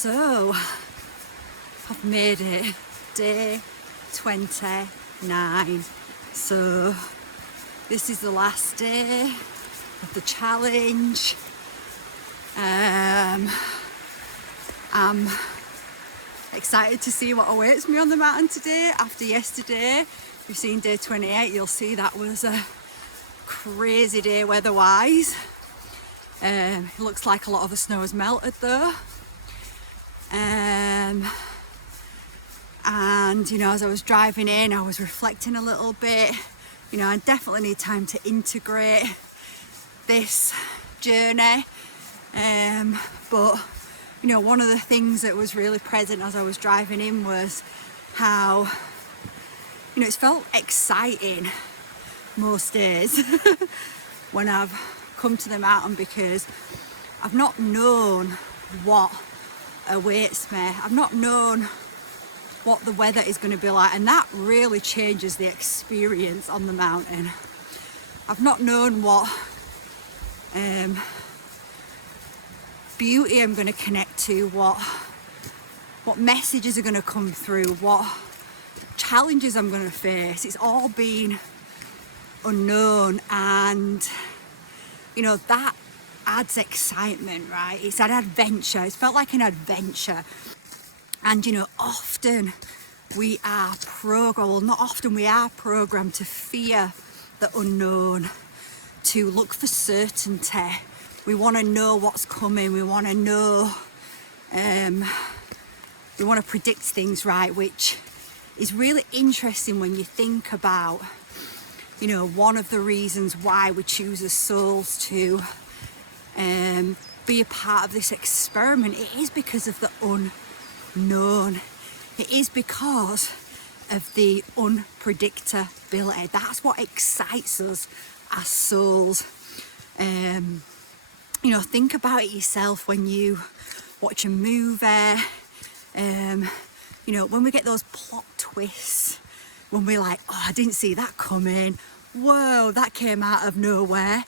So, I've made it day 29. So, this is the last day of the challenge. I'm excited to see what awaits me on the mountain today. After yesterday, you've seen day 28, you'll see that was a crazy day weather-wise. It looks like a lot of the snow has melted though. And you know, as I was driving in, I was reflecting a little bit. You know, I definitely need time to integrate this journey. But you know, one of the things that was really present as I was driving in was how, you know, it's felt exciting most days when I've come to the mountain, because I've not known what awaits me. I've not known what the weather is going to be like, and that really changes the experience on the mountain. I've not known what beauty I'm going to connect to, what messages are going to come through, what challenges I'm going to face. It's all been unknown, and you know, that adds excitement, right? It's an adventure. It's felt like an adventure. And you know, often we are programmed, well, not often, we are programmed to fear the unknown, to look for certainty. We want to know what's coming. We want to know, we want to predict things, right? Which is really interesting when you think about, you know, one of the reasons why we choose as souls to be a part of this experiment. It is because of the unknown. It is because of the unpredictability. That's what excites us as souls. You know, think about it yourself when you watch a movie. You know, when we get those plot twists, when we're like, oh, I didn't see that coming. Whoa, that came out of nowhere.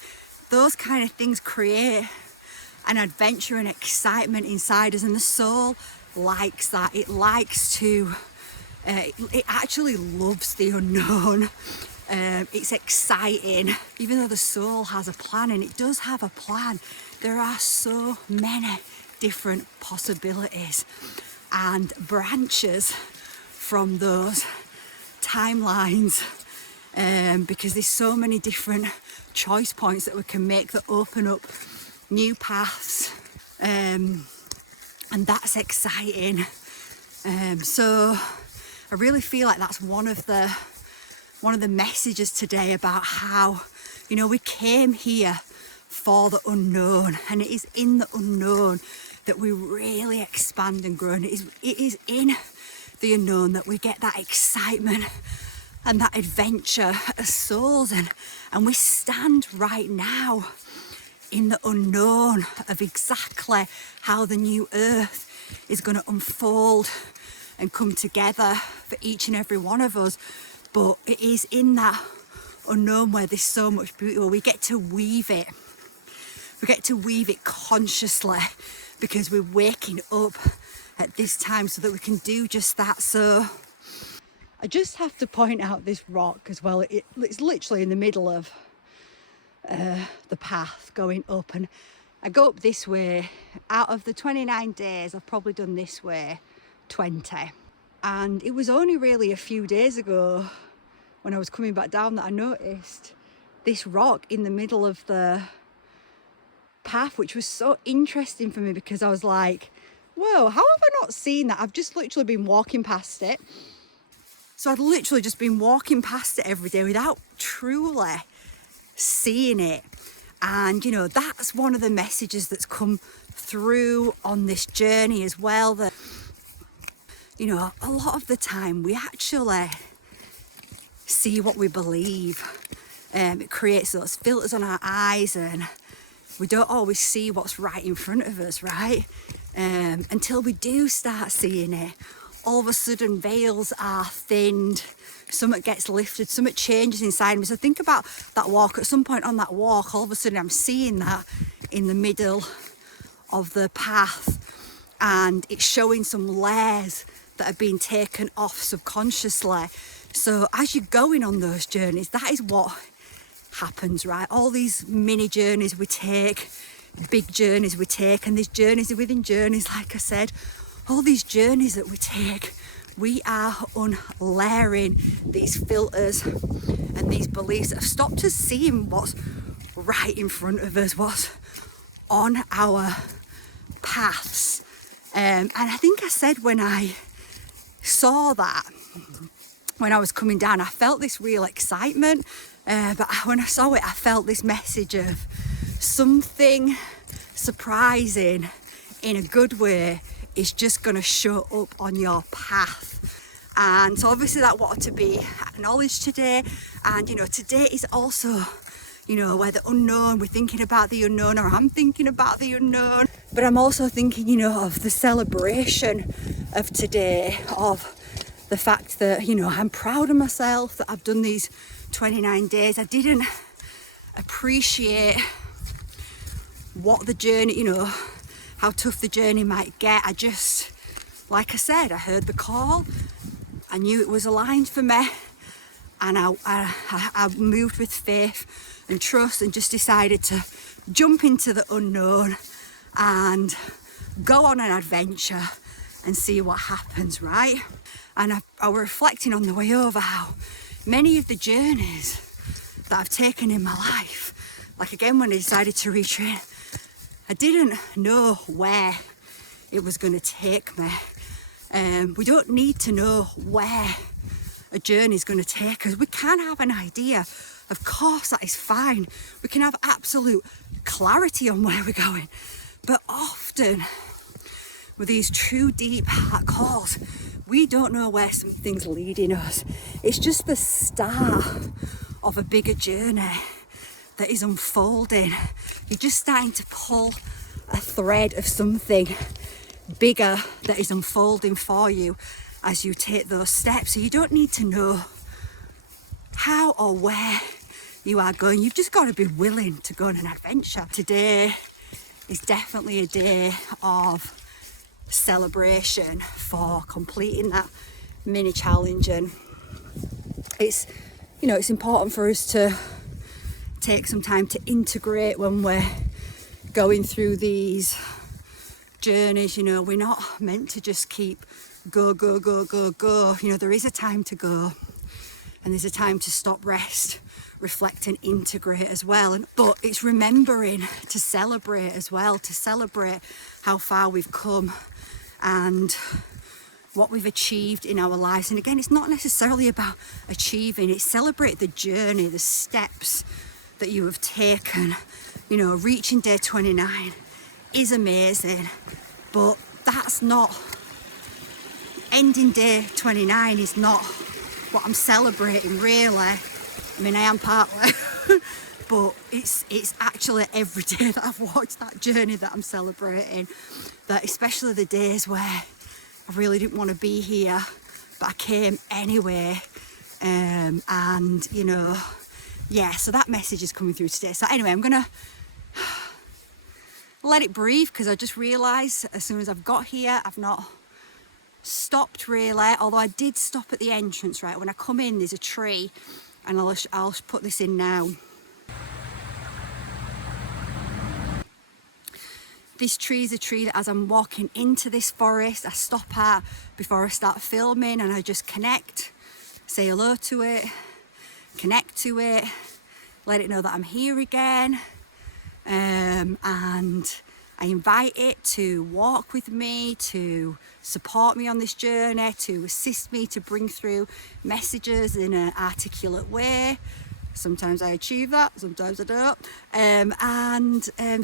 Those kind of things create an adventure and excitement inside us, and the soul likes that. It likes to, it actually loves the unknown. It's exciting, even though the soul has a plan, and it does have a plan. There are so many different possibilities and branches from those timelines, because there's so many different choice points that we can make that open up new paths, and that's exciting. So I really feel like that's one of the messages today, about how, you know, we came here for the unknown, and it is in the unknown that we really expand and grow, and it is in the unknown that we get that excitement and that adventure as souls, and we stand right now in the unknown of exactly how the new earth is going to unfold and come together for each and every one of us. But it is in that unknown where there's so much beauty, where we get to weave it. We get to weave it consciously, because we're waking up at this time so that we can do just that. So I just have to point out this rock as well. It's literally in the middle of the path going up, and I go up this way. Out of the 29 days, I've probably done this way 20. And it was only really a few days ago when I was coming back down that I noticed this rock in the middle of the path, which was so interesting for me, because I was like, whoa, how have I not seen that? I've just literally been walking past it. So I'd literally just been walking past it every day without truly seeing it. And you know, that's one of the messages that's come through on this journey as well, that, you know, a lot of the time we actually see what we believe. It creates those filters on our eyes, and we don't always see what's right in front of us, right? Until we do start seeing it, all of a sudden veils are thinned, something gets lifted, something changes inside me. So think about that walk. At some point on that walk, all of a sudden I'm seeing that in the middle of the path, and it's showing some layers that are being taken off subconsciously. So as you're going on those journeys, that is what happens, right? All these mini journeys we take, big journeys we take, and these journeys within journeys, like I said, all these journeys that we take, we are unlayering these filters and these beliefs that have stopped us seeing what's right in front of us, what's on our paths. And I think I said when I saw that, when I was coming down, I felt this real excitement. But when I saw it, I felt this message of something surprising in a good way is just going to show up on your path. And so obviously that wanted to be acknowledged today. And, you know, today is also, you know, where the unknown, we're thinking about the unknown, or I'm thinking about the unknown. But I'm also thinking, you know, of the celebration of today, of the fact that, you know, I'm proud of myself that I've done these 29 days. I didn't appreciate what the journey, you know, how tough the journey might get. I just, like I said, I heard the call. I knew it was aligned for me. And I moved with faith and trust and just decided to jump into the unknown and go on an adventure and see what happens, right? And I was reflecting on the way over how many of the journeys that I've taken in my life, like again when I decided to retrain, I didn't know where it was going to take me. We don't need to know where a journey is going to take us. We can have an idea, of course, that is fine. We can have absolute clarity on where we're going. But often, with these true deep heart calls, we don't know where something's leading us. It's just the start of a bigger journey that is unfolding. You're just starting to pull a thread of something bigger that is unfolding for you as you take those steps. So you don't need to know how or where you are going. You've just got to be willing to go on an adventure. Today is definitely a day of celebration for completing that mini challenge, and it's, you know, it's important for us to take some time to integrate when we're going through these journeys. You know, we're not meant to just keep go. You know, there is a time to go and there's a time to stop, rest, reflect and integrate as well. But it's remembering to celebrate as well, to celebrate how far we've come and what we've achieved in our lives. And again, it's not necessarily about achieving, it's celebrate the journey, the steps that you have taken. You know, reaching day 29 is amazing, but that's not, ending day 29 is not what I'm celebrating really. I mean, I am partly, but it's actually every day that I've walked that journey that I'm celebrating. That especially the days where I really didn't want to be here, but I came anyway. And you know, yeah, so that message is coming through today. So anyway, I'm gonna let it breathe, because I just realised as soon as I've got here, I've not stopped really, although I did stop at the entrance, right? When I come in, there's a tree, and I'll put this in now. This tree is a tree that as I'm walking into this forest, I stop at before I start filming, and I just connect, say hello to it, connect to it, let it know that I'm here again. And I invite it to walk with me, to support me on this journey, to assist me to bring through messages in an articulate way. Sometimes I achieve that, sometimes I don't.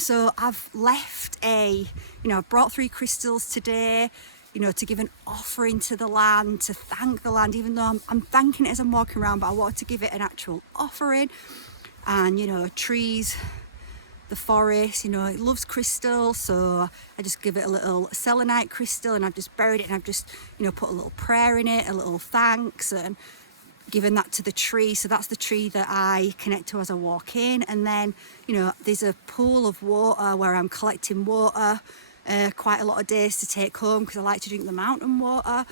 So I've left I've brought 3 crystals today, you know, to give an offering to the land, to thank the land, even though I'm thanking it as I'm walking around, but I want to give it an actual offering. And, you know, trees, the forest, you know, it loves crystals, so I just give it a little selenite crystal, and I've just buried it, and I've just, you know, put a little prayer in it, a little thanks, and given that to the tree. So that's the tree that I connect to as I walk in. And then, you know, there's a pool of water where I'm collecting water quite a lot of days to take home because I like to drink the mountain water.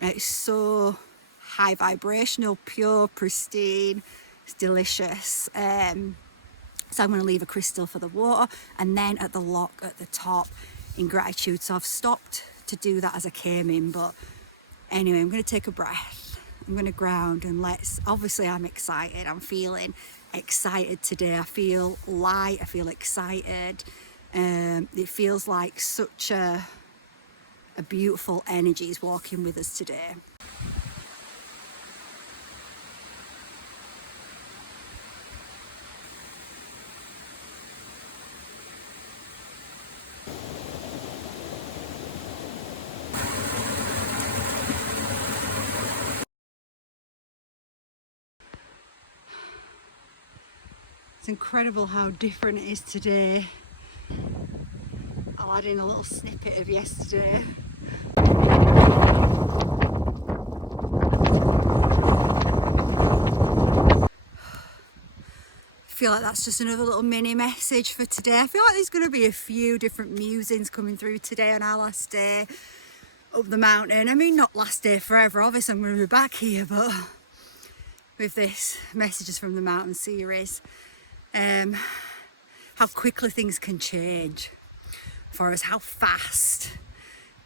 It's so high vibrational, pure, pristine. It's delicious. So I'm going to leave a crystal for the water, and then at the lock at the top in gratitude. So I've stopped to do that as I came in, but anyway, I'm going to take a breath. I'm going to ground, and obviously I'm excited. I'm feeling excited today. I feel light. I feel excited. It feels like such a beautiful energy is walking with us today. It's incredible how different it is today. I'll add in a little snippet of yesterday. I feel like that's just another little mini message for today. I feel like there's going to be a few different musings coming through today on our last day up the mountain. I mean, not last day forever, obviously I'm going to be back here, but with this Messages from the Mountain series, how quickly things can change for us, how fast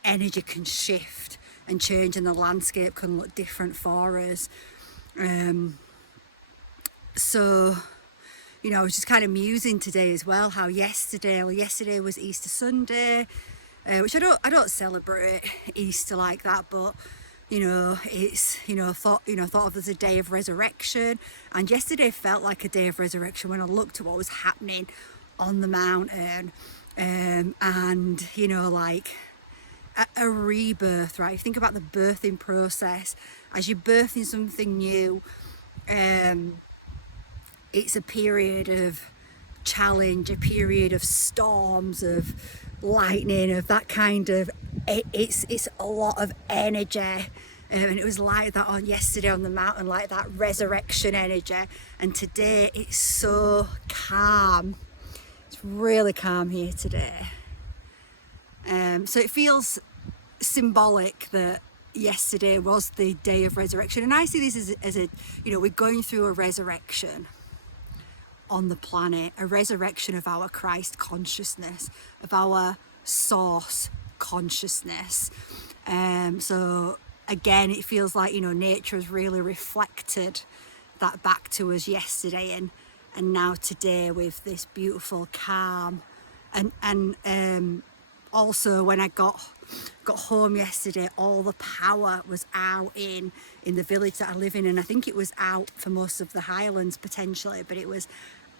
energy can shift and change, and the landscape can look different for us. So, you know, I was just kind of musing today as well, how yesterday was Easter Sunday, which I don't celebrate Easter like that, but you know, it's, thought of as a day of resurrection. And yesterday felt like a day of resurrection when I looked at what was happening on the mountain, and like a rebirth, right? If you think about the birthing process, as you're birthing something new, it's a period of challenge, a period of storms, of lightning, of that kind of, it's a lot of energy. And it was like that on yesterday on the mountain, like that resurrection energy. And today it's so calm. It's really calm here today. So it feels symbolic that yesterday was the day of resurrection. And I see this as a, we're going through a resurrection on the planet, a resurrection of our Christ consciousness, of our source consciousness. So again, it feels like, nature has really reflected that back to us yesterday and now today with this beautiful calm. And also when I got home yesterday, all the power was out in the village that I live in, and I think it was out for most of the Highlands potentially, but it was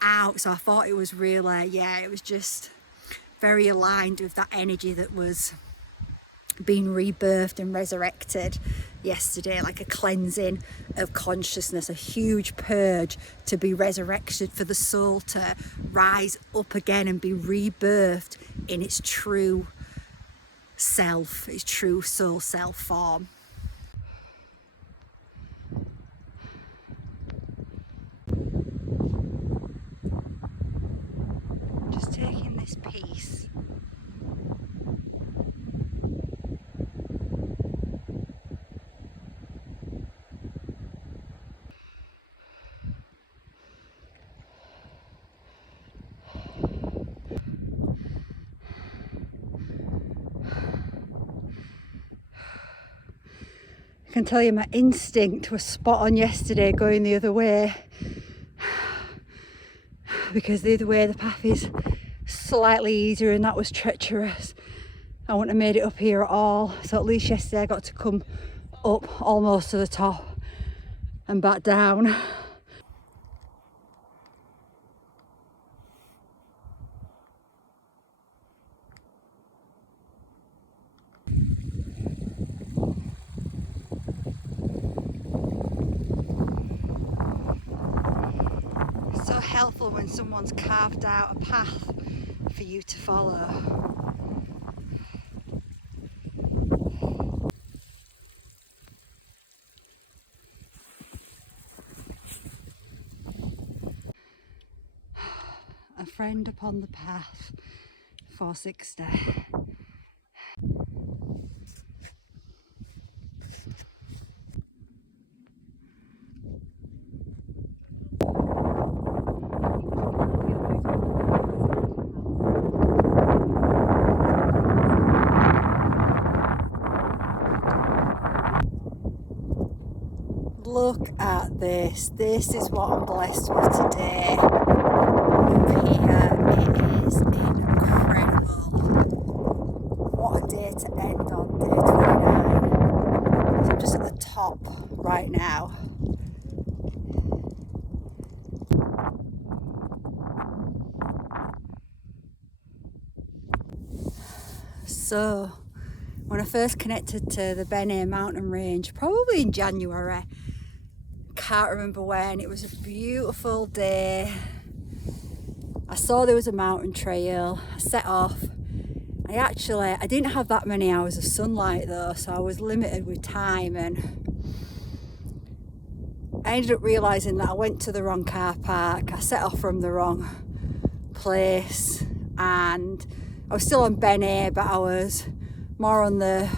out. So I thought it was really, it was just very aligned with that energy that was being rebirthed and resurrected yesterday, like a cleansing of consciousness, a huge purge to be resurrected, for the soul to rise up again and be rebirthed in its true self, its true soul self form. Just taking this piece. I can tell you my instinct was spot on yesterday, going the other way, because the other way the path is slightly easier and that was treacherous. I wouldn't have made it up here at all. So at least yesterday I got to come up almost to the top and back down. It's so helpful when someone's carved out a path for you to follow. A friend found upon the path 460. Look at this. This is what I'm blessed with today. Up here, it is incredible. What a day to end on, day 29. So I'm just at the top right now. So, when I first connected to the Benay mountain range, probably in January, can't remember when, it was a beautiful day. I saw there was a mountain trail. I set off. I didn't have that many hours of sunlight though, so I was limited with time, and I ended up realising that I went to the wrong car park. I set off from the wrong place, and I was still on Benay, but I was more on the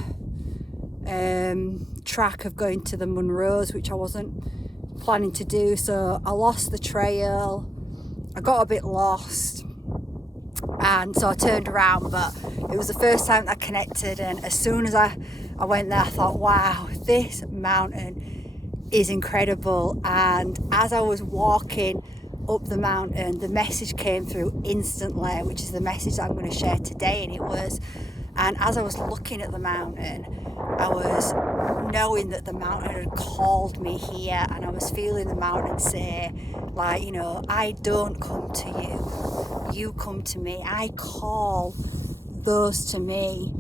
track of going to the Munros, which I wasn't planning to do. So I lost the trail. I got a bit lost, and so I turned around, but it was the first time that I connected, and as soon as I went there, I thought, wow, this mountain is incredible. And as I was walking up the mountain, the message came through instantly, which is the message that I'm going to share today. And as I was looking at the mountain, I was knowing that the mountain had called me here, and I was feeling the mountain say, like, you know, I don't come to you, you come to me. I call those to me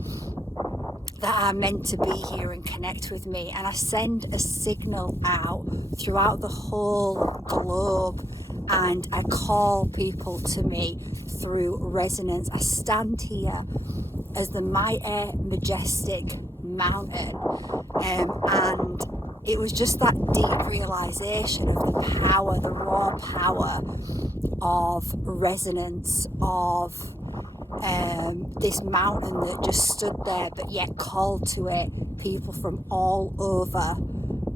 that are meant to be here and connect with me. And I send a signal out throughout the whole globe, and I call people to me through resonance. I stand here as the mighty, majestic mountain, and it was just that deep realization of the power, the raw power of resonance, of this mountain that just stood there, but yet called to it people from all over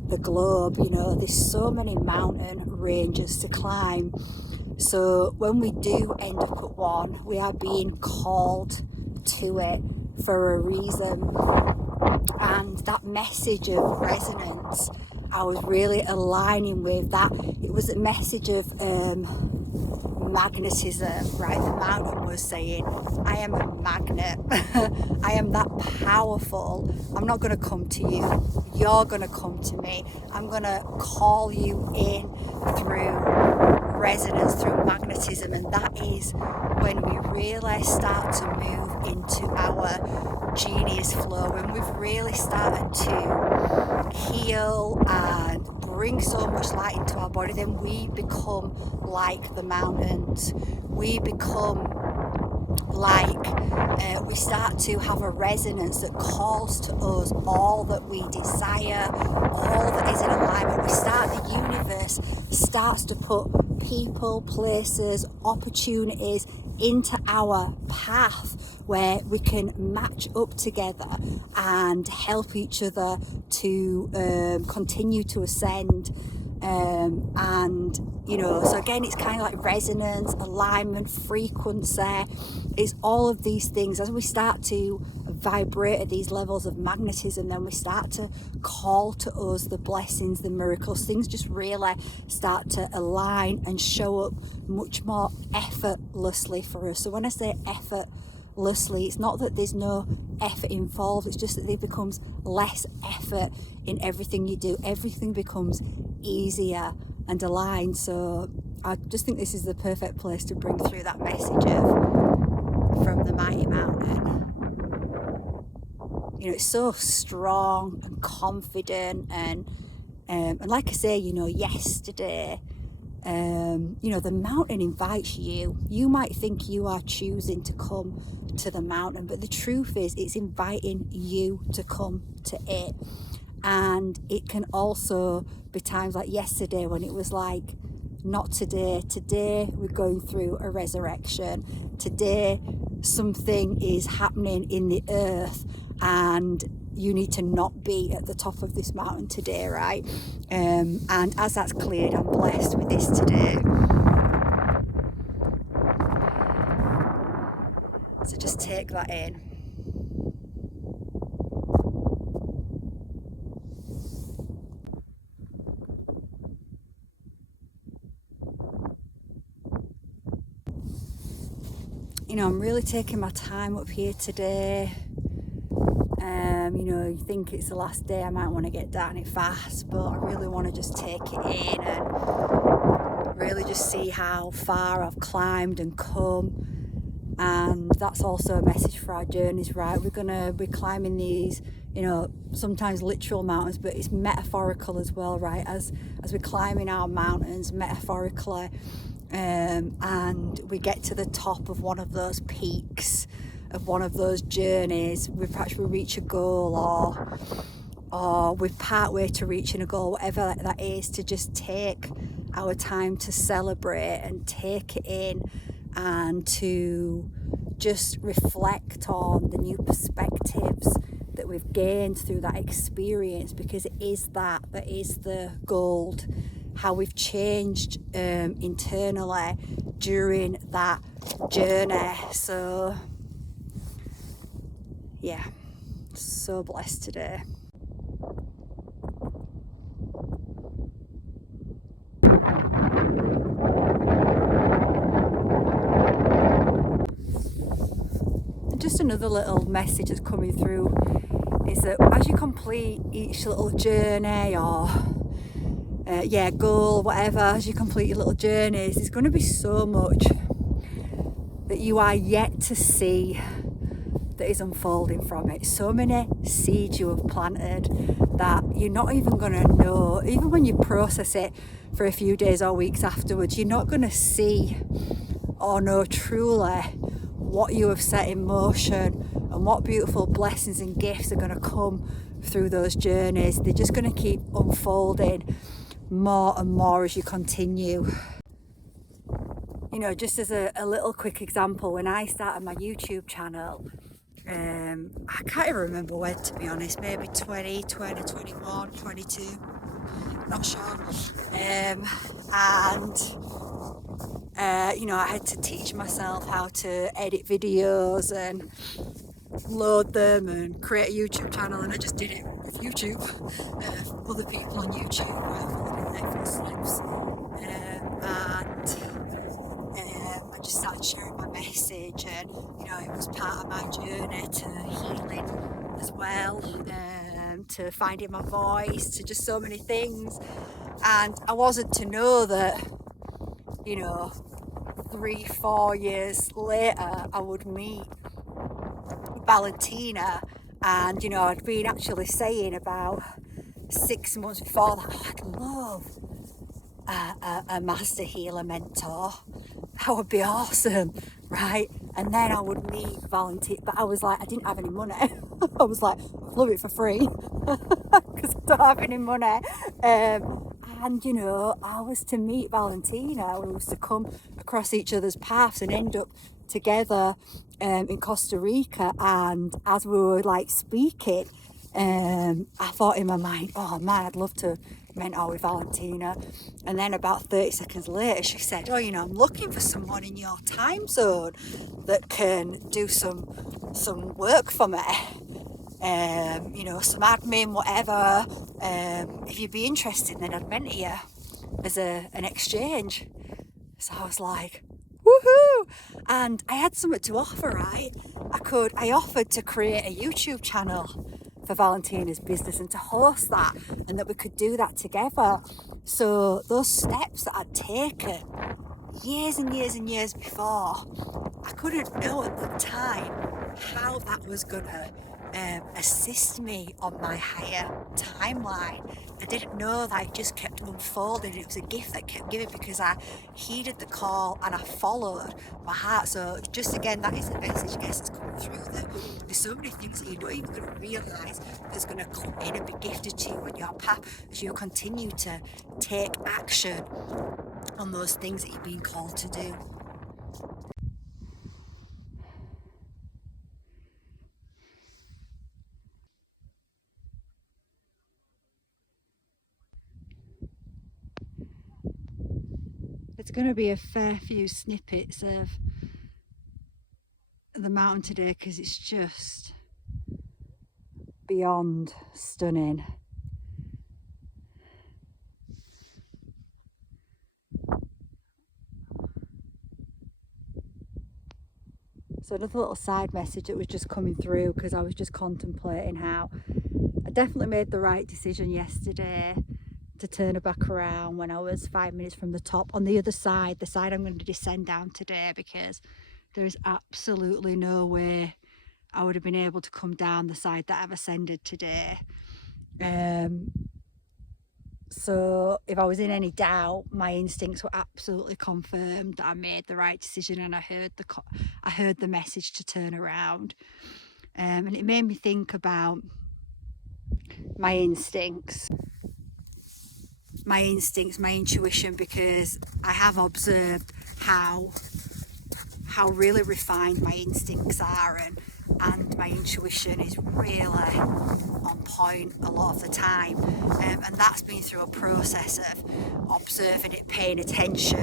the globe. You know, there's so many mountain ranges to climb. So when we do end up at one, we are being called to it for a reason. And that message of resonance, I was really aligning with that. It was a message of magnetism, right? The mountain was saying, I am a magnet. I am that powerful. I'm not going to come to you. You're going to come to me. I'm going to call you in through resonance, through magnetism. And that is when we really start to move into our genius flow, when we've really started to heal and bring so much light into our body. Then we become like the mountains. We become like, we start to have a resonance that calls to us all that we desire, all that is in alignment. The universe starts to put people, places, opportunities into our path where we can match up together and help each other to continue to ascend. And you know, so again, it's kind of like resonance, alignment, frequency. It's all of these things. As we start to vibrate at these levels of magnetism, then we start to call to us the blessings, the miracles. Things just really start to align and show up much more effortlessly for us. So when I say effortlessly, it's not that there's no effort involved, it's just that there becomes less effort in everything you do. Everything becomes easier and aligned. So I just think this is the perfect place to bring through that message of from the mighty mountain. You know, it's so strong and confident, and like I say, you know, yesterday, you know, the mountain invites you. You might think you are choosing to come to the mountain, but the truth is it's inviting you to come to it. And it can also be times like yesterday when it was like, not today. Today we're going through a resurrection. Today something is happening in the earth, and you need to not be at the top of this mountain today, right? And as that's cleared, I'm blessed with this today. So just take that in. You know, I'm really taking my time up here today. You know, you think it's the last day, I might want to get down it fast, but I really want to just take it in and really just see how far I've climbed and come. And that's also a message for our journeys, right? We're climbing these, you know, sometimes literal mountains, but it's metaphorical as well, right? As we're climbing our mountains metaphorically, and we get to the top of one of those peaks, of one of those journeys, we reach a goal, or we're part way to reaching a goal, whatever that is, to just take our time to celebrate and take it in, and to just reflect on the new perspectives that we've gained through that experience, because it is that is the gold, how we've changed internally during that journey. So yeah, so blessed today. And just another little message that's coming through is that as you complete each little journey or goal, whatever, as you complete your little journeys, there's going to be so much that you are yet to see that is unfolding from it. So many seeds you have planted that you're not even going to know, even when you process it for a few days or weeks afterwards, you're not going to see or know truly what you have set in motion and what beautiful blessings and gifts are going to come through those journeys. They're just going to keep unfolding more and more as you continue. You know, just as a little quick example, when I started my YouTube channel, I can't even remember when, to be honest, maybe 20, 21, 22, not sure. You know, I had to teach myself how to edit videos and load them and create a YouTube channel, and I just did it with YouTube, other people on YouTube following their footsteps, and I just started sharing my message, and you know, it was part of my journey to healing as well, to finding my voice, to just so many things. And I wasn't to know that, you know, 3-4 years later I would meet Valentina, and you know, I'd been actually saying about 6 months before that, I'd love a master healer mentor. That would be awesome, right? And then I would meet Valentina, but I was like, I didn't have any money. I was like, I'd love it for free because I don't have any money. And you know, I was to meet Valentina, we was to come across each other's paths and end up together in Costa Rica. And as we were like speaking, I thought in my mind, oh man, I'd love to mentor with Valentina. And then about 30 seconds later she said, oh, you know, I'm looking for someone in your time zone that can do some work for me, you know, some admin, whatever. If you'd be interested, then I'd mentor you as an exchange. So I was like, woohoo! And I had something to offer, right? I offered to create a YouTube channel for Valentina's business and to host that, and that we could do that together. So those steps that I'd taken years and years and years before, I couldn't know at the time how that was gonna assist me on my higher timeline. I didn't know that it just kept unfolding. It was a gift that kept giving because I heeded the call and I followed my heart. So just again, that is the message, I guess, that's coming through, that there's so many things that you're not even going to realise that's going to come in and be gifted to you on your path as you continue to take action on those things that you're being called to do. It's going to be a fair few snippets of the mountain today because it's just beyond stunning. So another little side message that was just coming through because I was just contemplating how I definitely made the right decision yesterday to turn it back around when I was 5 minutes from the top on the other side, the side I'm going to descend down today, because there is absolutely no way I would have been able to come down the side that I've ascended today. So if I was in any doubt, my instincts were absolutely confirmed that I made the right decision, and I heard the message to turn around. And it made me think about my instincts, my intuition, because I have observed how really refined my instincts are, and my intuition is really on point a lot of the time, and that's been through a process of observing it, paying attention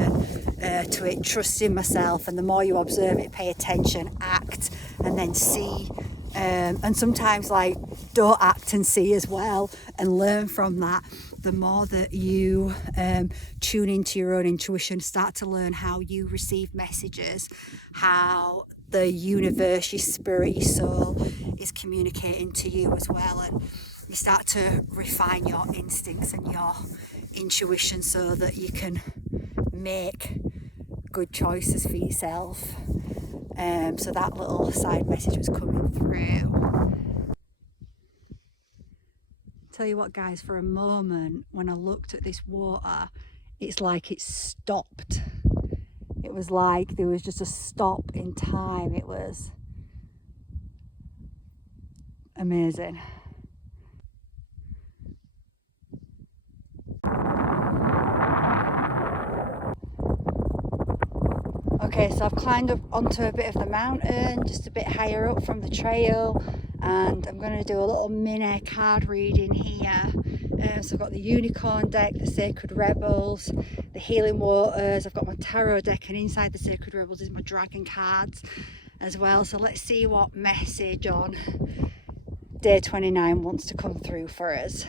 to it, trusting myself. And the more you observe it, pay attention, act, and then see, and sometimes like don't act and see as well, and learn from that. The more that you tune into your own intuition, start to learn how you receive messages, how the universe, your spirit, your soul is communicating to you as well, and you start to refine your instincts and your intuition so that you can make good choices for yourself. So that little side message was coming through. Tell you what, guys, for a moment when I looked at this water, it's like it stopped. It was like there was just a stop in time. It was amazing. Okay, so I've climbed up onto a bit of the mountain, just a bit higher up from the trail, and I'm going to do a little mini card reading here. So I've got the Unicorn deck, the Sacred Rebels, the Healing Waters, I've got my tarot deck, and inside the Sacred Rebels is my dragon cards as well. So let's see what message on day 29 wants to come through for us.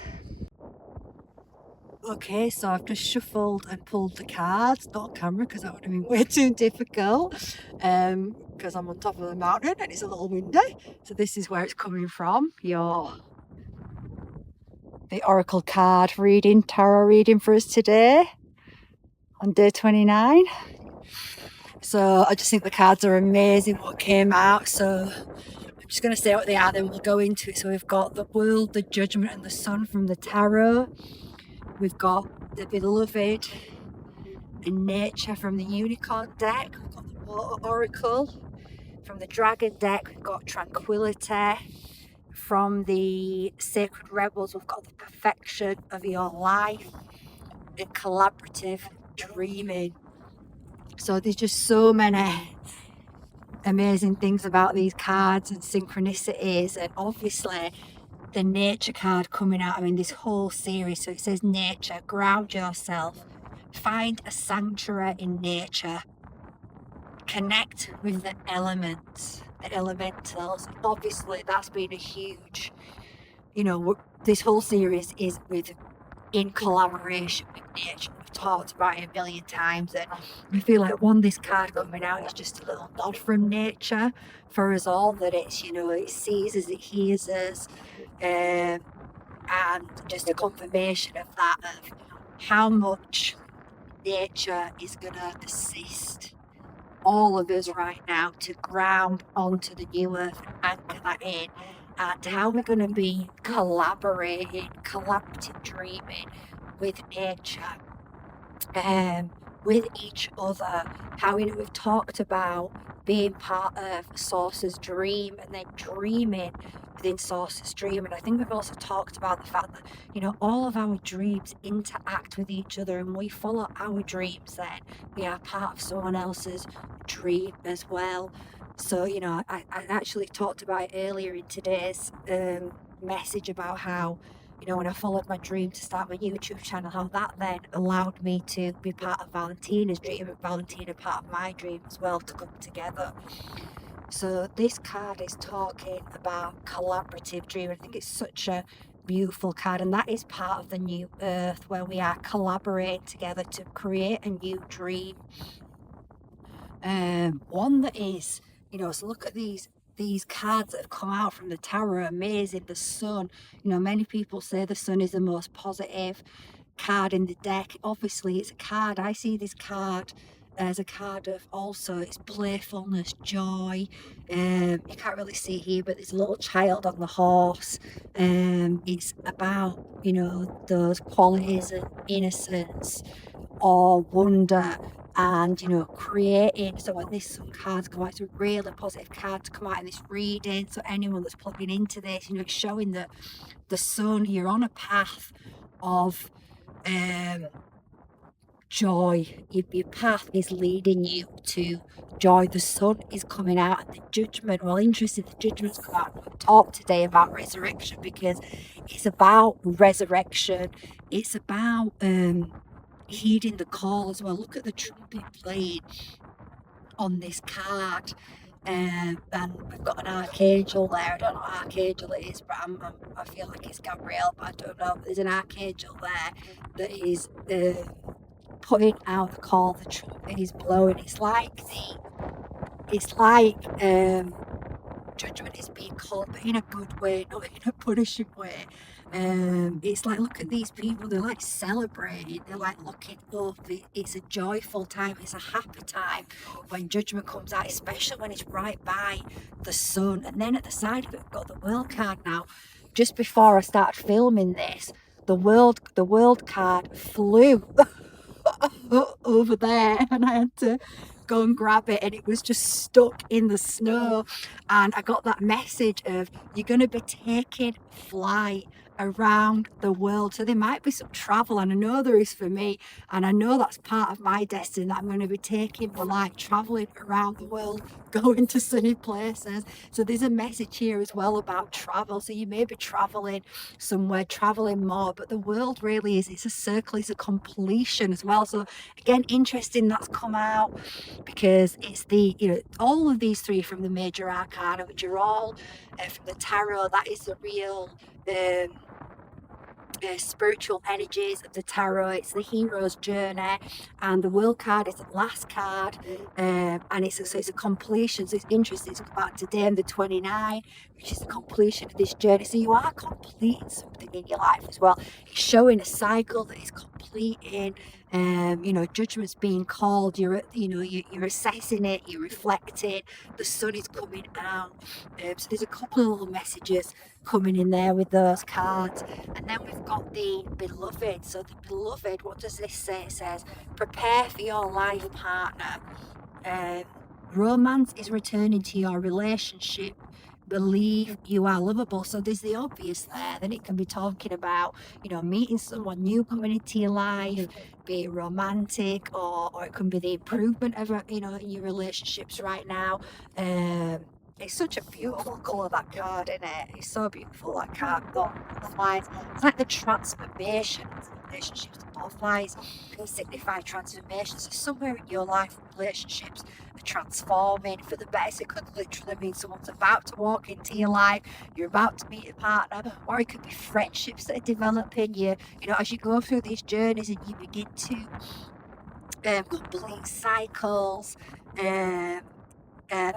Okay, so I've just shuffled and pulled the cards, not on camera because that would have been way too difficult, because I'm on top of the mountain and it's a little windy. So this is where it's coming from, the Oracle card reading, tarot reading for us today on day 29. So I just think the cards are amazing what came out, so I'm just going to say what they are, then we'll go into it. So we've got the World, the Judgment and the Sun from the tarot. We've got the Beloved and Nature from the Unicorn deck. We've got the Water Oracle from the Dragon deck. We've got Tranquility from the Sacred Rebels. We've got the Perfection of Your Life and Collaborative Dreaming. So there's just so many amazing things about these cards and synchronicities, and obviously the Nature card coming out. I mean, this whole series, so it says nature, ground yourself, find a sanctuary in nature, connect with the elements, the elementals. Obviously that's been a huge, this whole series is in collaboration with nature. We've talked about it a million times, and I feel like this card coming out is just a little nod from nature for us all, that it's, it sees us, it hears us, and just a confirmation of that, of how much nature is going to assist all of us right now to ground onto the new earth and anchor that in, and how we're going to be collaborative dreaming with nature, with each other. How, we've talked about being part of Source's dream and then dreaming within Source's dream. And I think we've also talked about the fact that, all of our dreams interact with each other, and we follow our dreams then. We are part of someone else's dream as well. So, I actually talked about it earlier in today's message about how, when I followed my dream to start my YouTube channel, how that then allowed me to be part of Valentina's dream, and Valentina part of my dream as well, to come together. So this card is talking about collaborative dream. I think it's such a beautiful card, and that is part of the new earth, where we are collaborating together to create a new dream. One that is, so look at these cards that have come out from the tarot, amazing. The sun, many people say the sun is the most positive card in the deck. Obviously it's a card, I see this card as a card of also, it's playfulness, joy. You can't really see here, but there's a little child on the horse. It's about, those qualities of innocence or wonder, and creating. So when this sun card's come out, it's a really positive card to come out in this reading. So anyone that's plugging into this, it's showing that the sun, you're on a path of joy. Your path is leading you to joy. The sun is coming out, and the judgment, well, interesting, the judgment's come out. We've talked today about resurrection, because it's about resurrection. It's about heeding the call as well. Look at the trumpet played on this card. And we've got an archangel there. I don't know what archangel it is, but I feel like it's Gabriel, but I don't know. But there's an archangel there that is putting out the call. The trumpet is blowing. It's like judgment is being called, but in a good way, not in a punishing way. It's like, look at these people, they're like celebrating, they're like looking up. It's a joyful time, it's a happy time when judgment comes out, especially when it's right by the sun. And then at the side of it, we've got the world card. Now, just before I started filming this, the world card flew over there, and I had to go and grab it, and it was just stuck in the snow. And I got that message of, you're going to be taking flight around the world. So there might be some travel, and I know there is for me, and I know that's part of my destiny, that I'm going to be taking flight, traveling around the world, going to sunny places. So there's a message here as well about travel. So you may be traveling somewhere, traveling more, but the world really is, it's a circle, it's a completion as well. So again, interesting that's come out, because it's the, all of these three from the major arcana, which are all from the tarot. That is the real spiritual energies of the tarot. It's the hero's journey, and the world card is the last card, and it's a completion. So it's interesting. It's about today and the 29, which is the completion of this journey. So you are completing something in your life as well. It's showing a cycle that is completing. Judgment's being called. You're assessing it. You're reflecting. The sun is coming out. So there's a couple of little messages coming in there with those cards. And then we've got the beloved. So the beloved, what does this say? It says, prepare for your life partner. Romance is returning to your relationship. Believe you are lovable. So there's the obvious there. Then it can be talking about, meeting someone new coming into your life, be it romantic, or it can be the improvement of, in your relationships right now. It's such a beautiful colour, that card, isn't it? It's so beautiful, that card. Butterflies. It's like the transformation of relationships. The butterflies signify transformation. So somewhere in your life, relationships are transforming for the best. It could literally mean someone's about to walk into your life, you're about to meet a partner, or it could be friendships that are developing. As you go through these journeys and you begin to complete cycles,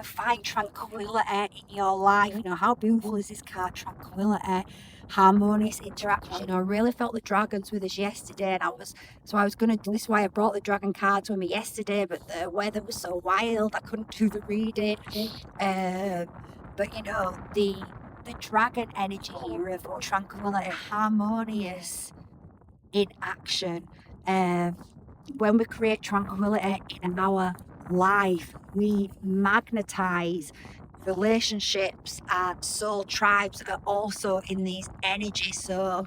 find tranquility in your life. How beautiful is this card? Tranquility, harmonious interaction. I really felt the dragons with us yesterday, and I was going to do this. Why I brought the dragon cards with me yesterday, but the weather was so wild, I couldn't do the reading. But the dragon energy here of tranquility, harmonious in action. when we create tranquility in our life, we magnetize relationships, and soul tribes are also in these energies. So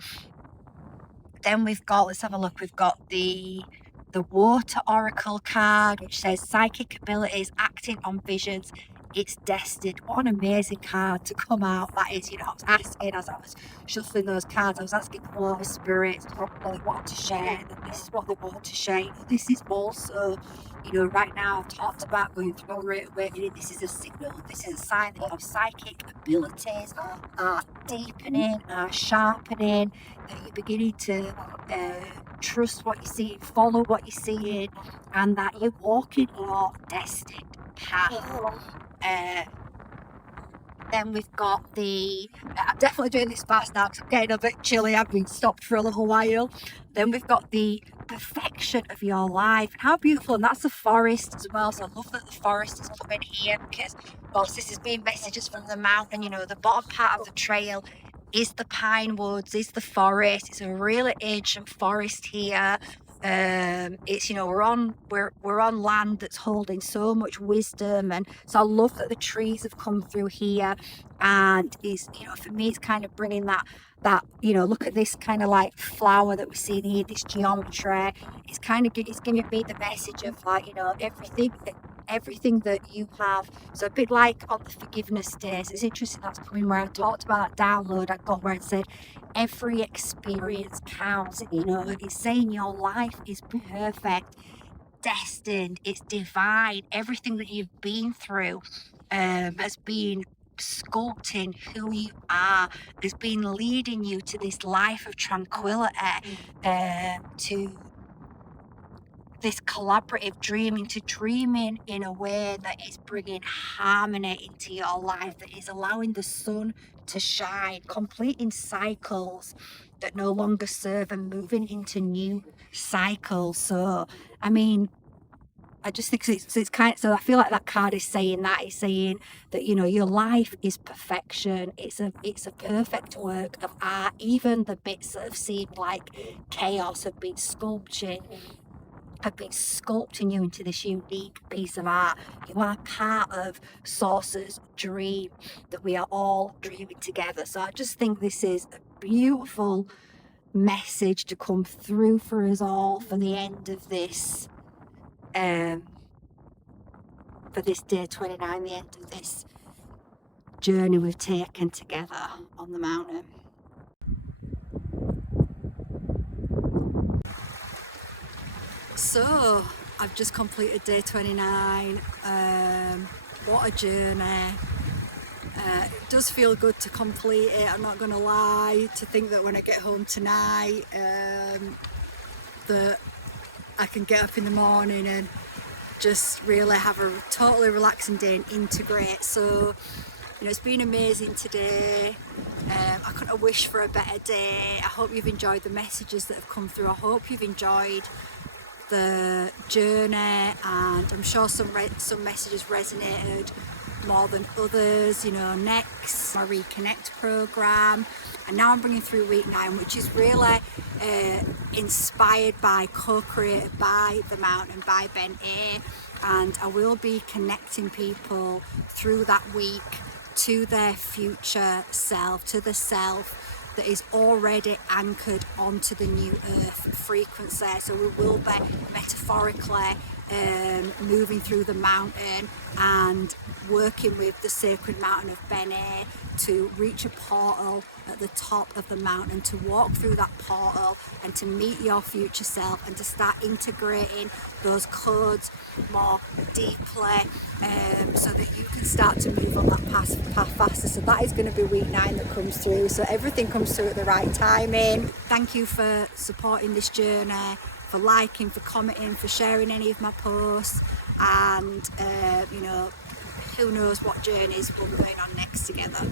then we've got, let's have a look, we've got the water oracle card, which says psychic abilities, acting on visions, it's destined. What an amazing card to come out. That is, I was asking as I was shuffling those cards, I was asking the Holy Spirit what they want to share, and this is what they want to share. This is also, right now I've talked about going through great awakening. This is a signal, this is a sign that your psychic abilities are deepening, are sharpening, that you're beginning to trust what you see, follow what you're seeing, and that you're walking your destined path. Then we've got I'm definitely doing this fast now because I'm getting a bit chilly. I've been stopped for a little while. Then we've got the perfection of your life. How beautiful, and that's the forest as well. So I love that the forest is coming here because, whilst this has been messages from the mountain, the bottom part of the trail is the pine woods, is the forest. It's a really ancient forest here. It's we're on land that's holding so much wisdom, and so I love that the trees have come through here, and is for me it's kind of bringing that look at this kind of like flower that we're seeing here, this geometry. It's kind of it's giving me the message of like everything that you have. So a bit like on the forgiveness days, it's interesting that's coming where I talked about that download I got where it said every experience counts. It's saying your life is perfect, destined, it's divine. Everything that you've been through has been sculpting who you are, has been leading you to this life of tranquility, to this collaborative dreaming, to dreaming in a way that is bringing harmony into your life, that is allowing the sun to shine, completing cycles that no longer serve and moving into new cycles. So, I mean, I just think it's kind of, so I feel like that card is saying that. It's saying that, your life is perfection. It's a perfect work of art. Even the bits that have seemed like chaos have been sculpting you into this unique piece of art. You are part of Source's dream, that we are all dreaming together. So I just think this is a beautiful message to come through for us all for the end of this, for this day 29, the end of this journey we've taken together on the mountain. So I've just completed day 29. What a journey. It does feel good to complete it, I'm not gonna lie, to think that when I get home tonight that I can get up in the morning and just really have a totally relaxing day and integrate. So it's been amazing today. I couldn't wish for a better day. I hope you've enjoyed the messages that have come through. I hope you've enjoyed the journey, and I'm sure some messages resonated more than others. Next, my reconnect program, and now I'm bringing through week 9, which is really inspired by, co-created by the mountain, by Ben A, and I will be connecting people through that week to their future self, to the self that is already anchored onto the new earth frequency. So we will be metaphorically moving through the mountain and working with the sacred mountain of Bene to reach a portal at the top of the mountain, to walk through that portal and to meet your future self, and to start integrating those codes more deeply, so that you can start to move on that path faster. So that is going to be week 9 that comes through, so everything comes through at the right timing. Thank you for supporting this journey, for liking, for commenting, for sharing any of my posts, and who knows what journeys we'll be going on next together.